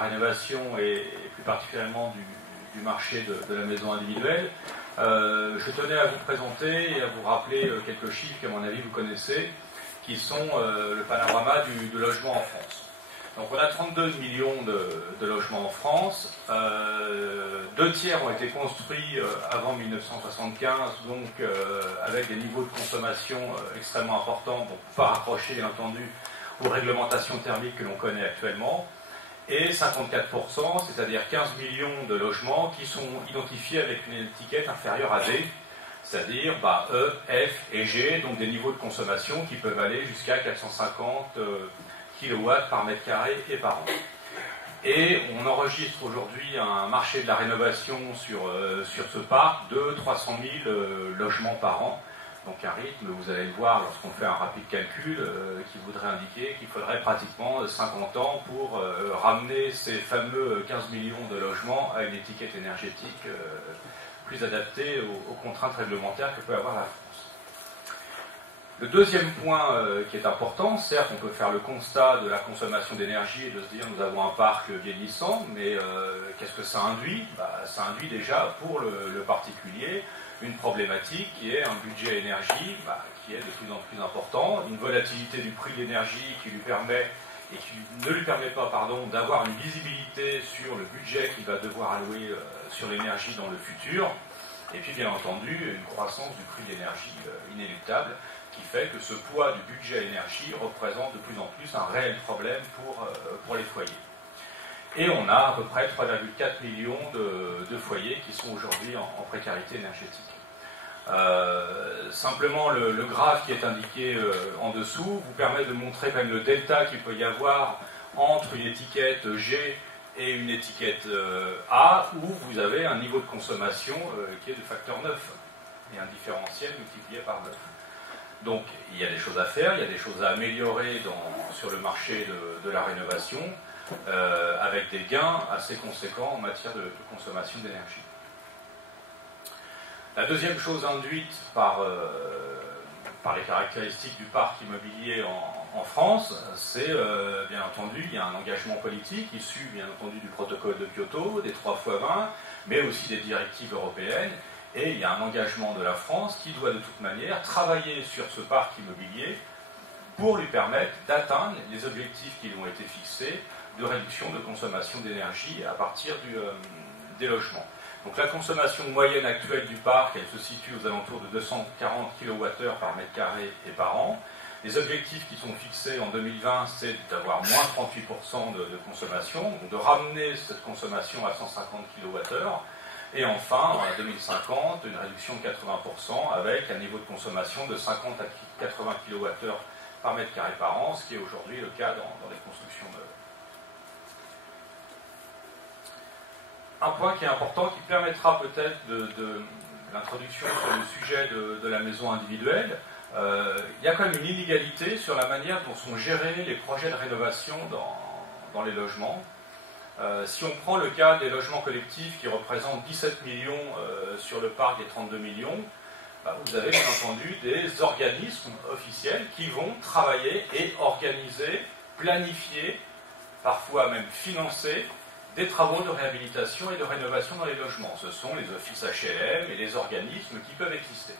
rénovation et plus particulièrement du marché de la maison individuelle, je tenais à vous présenter et à vous rappeler quelques chiffres qu'à mon avis vous connaissez, qui sont le panorama du logement en France. Donc on a 32 millions de logements en France, 2 tiers ont été construits avant 1975, donc avec des niveaux de consommation extrêmement importants, donc pas rapprochés bien entendu aux réglementations thermiques que l'on connaît actuellement, et 54%, c'est-à-dire 15 millions de logements qui sont identifiés avec une étiquette inférieure à D, c'est-à-dire E, F et G, donc des niveaux de consommation qui peuvent aller jusqu'à 450 kW par mètre carré et par an. Et on enregistre aujourd'hui un marché de la rénovation sur ce parc de 300 000 logements par an. Donc un rythme, vous allez le voir lorsqu'on fait un rapide calcul, qui voudrait indiquer qu'il faudrait pratiquement 50 ans pour ramener ces fameux 15 millions de logements à une étiquette énergétique plus adaptée aux contraintes réglementaires que peut avoir la France. Le deuxième point qui est important, certes on peut faire le constat de la consommation d'énergie et de se dire nous avons un parc vieillissant, mais qu'est-ce que ça induit? Ça induit déjà pour le particulier une problématique qui est un budget énergie qui est de plus en plus important, une volatilité du prix de l'énergie qui lui permet et qui ne lui permet pas d'avoir une visibilité sur le budget qu'il va devoir allouer sur l'énergie dans le futur, et puis bien entendu une croissance du prix de l'énergie inéluctable qui fait que ce poids du budget énergie représente de plus en plus un réel problème pour les foyers. Et on a à peu près 3,4 millions de foyers qui sont aujourd'hui en précarité énergétique. Simplement, le graphe qui est indiqué en dessous vous permet de montrer quand même le delta qu'il peut y avoir entre une étiquette G et une étiquette A, où vous avez un niveau de consommation qui est de facteur 9, et un différentiel multiplié par 9. Donc il y a des choses à faire, il y a des choses à améliorer sur le marché de la rénovation, avec des gains assez conséquents en matière de consommation d'énergie. La deuxième chose induite par les caractéristiques du parc immobilier en France, c'est bien entendu, il y a un engagement politique issu bien entendu du protocole de Kyoto, des 3x20, mais aussi des directives européennes, et il y a un engagement de la France qui doit de toute manière travailler sur ce parc immobilier pour lui permettre d'atteindre les objectifs qui lui ont été fixés de réduction de consommation d'énergie à partir des logements. Donc la consommation moyenne actuelle du parc, elle se situe aux alentours de 240 kWh par mètre carré et par an. Les objectifs qui sont fixés en 2020, c'est d'avoir moins 38% de consommation, donc de ramener cette consommation à 150 kWh. Et enfin, en 2050, une réduction de 80% avec un niveau de consommation de 50 à 80 kWh par mètre carré par an, ce qui est aujourd'hui le cas dans les constructions neuves. Un point qui est important, qui permettra peut-être de l'introduction sur le sujet de la maison individuelle, il y a quand même une inégalité sur la manière dont sont gérés les projets de rénovation dans les logements. Si on prend le cas des logements collectifs qui représentent 17 millions sur le parc des 32 millions, vous avez bien entendu des organismes officiels qui vont travailler et organiser, planifier, parfois même financer, des travaux de réhabilitation et de rénovation dans les logements. Ce sont les offices HLM et les organismes qui peuvent exister.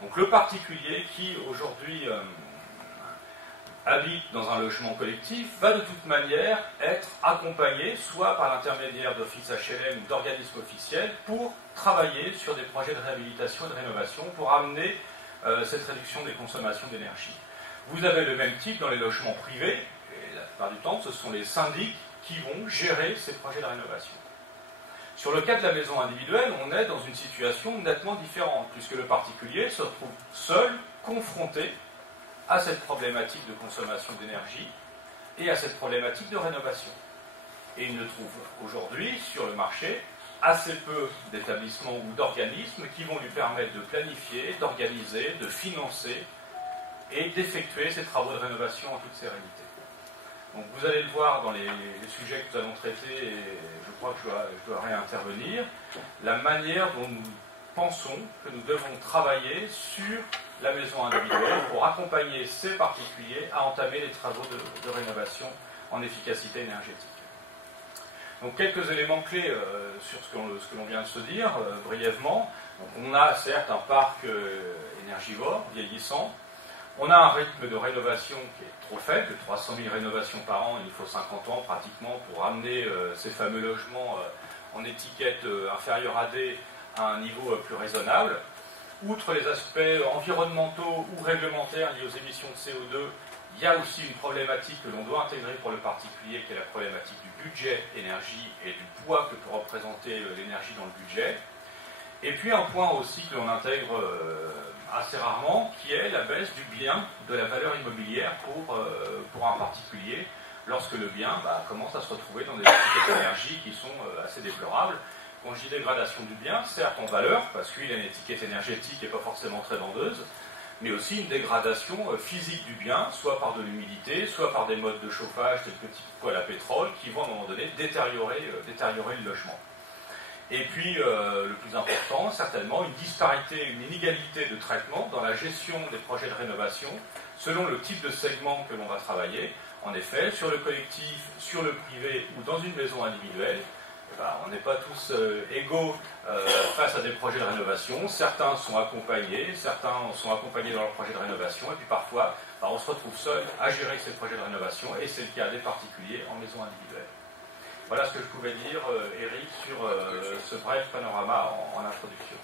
Donc le particulier qui aujourd'hui habite dans un logement collectif va de toute manière être accompagné soit par l'intermédiaire d'offices HLM ou d'organismes officiels pour travailler sur des projets de réhabilitation et de rénovation pour amener cette réduction des consommations d'énergie. Vous avez le même type dans les logements privés, et la plupart du temps ce sont les syndics qui vont gérer ces projets de rénovation. Sur le cas de la maison individuelle, on est dans une situation nettement différente, puisque le particulier se retrouve seul, confronté à cette problématique de consommation d'énergie et à cette problématique de rénovation. Et il ne trouve aujourd'hui sur le marché assez peu d'établissements ou d'organismes qui vont lui permettre de planifier, d'organiser, de financer et d'effectuer ces travaux de rénovation en toute sérénité. Donc vous allez le voir dans les sujets que nous allons traiter, et je crois que je dois réintervenir, la manière dont nous pensons que nous devons travailler sur la maison individuelle pour accompagner ces particuliers à entamer les travaux de rénovation en efficacité énergétique. Donc quelques éléments clés sur ce que l'on vient de se dire, brièvement. Donc, on a certes un parc énergivore, vieillissant. On a un rythme de rénovation qui est trop faible, 300 000 rénovations par an, il faut 50 ans pratiquement pour amener ces fameux logements en étiquette inférieure à D à un niveau plus raisonnable. Outre les aspects environnementaux ou réglementaires liés aux émissions de CO2, il y a aussi une problématique que l'on doit intégrer pour le particulier, qui est la problématique du budget énergie et du poids que peut représenter l'énergie dans le budget. Et puis un point aussi que l'on intègre assez rarement, qui est la baisse du bien, de la valeur immobilière pour un particulier, lorsque le bien commence à se retrouver dans des étiquettes d'énergie qui sont assez déplorables. Quand je dis dégradation du bien, certes en valeur, parce qu'il a une étiquette énergétique et pas forcément très vendeuse, mais aussi une dégradation physique du bien, soit par de l'humidité, soit par des modes de chauffage tels que type poêle à pétrole, qui vont à un moment donné détériorer le logement. Et puis, le plus important, certainement, une disparité, une inégalité de traitement dans la gestion des projets de rénovation, selon le type de segment que l'on va travailler. En effet, sur le collectif, sur le privé ou dans une maison individuelle, on n'est pas tous égaux face à des projets de rénovation. Certains sont accompagnés dans leurs projets de rénovation, et puis parfois, on se retrouve seul à gérer ces projets de rénovation, et c'est le cas des particuliers en maison individuelle. Voilà ce que je pouvais dire, Eric, sur ce bref panorama en introduction.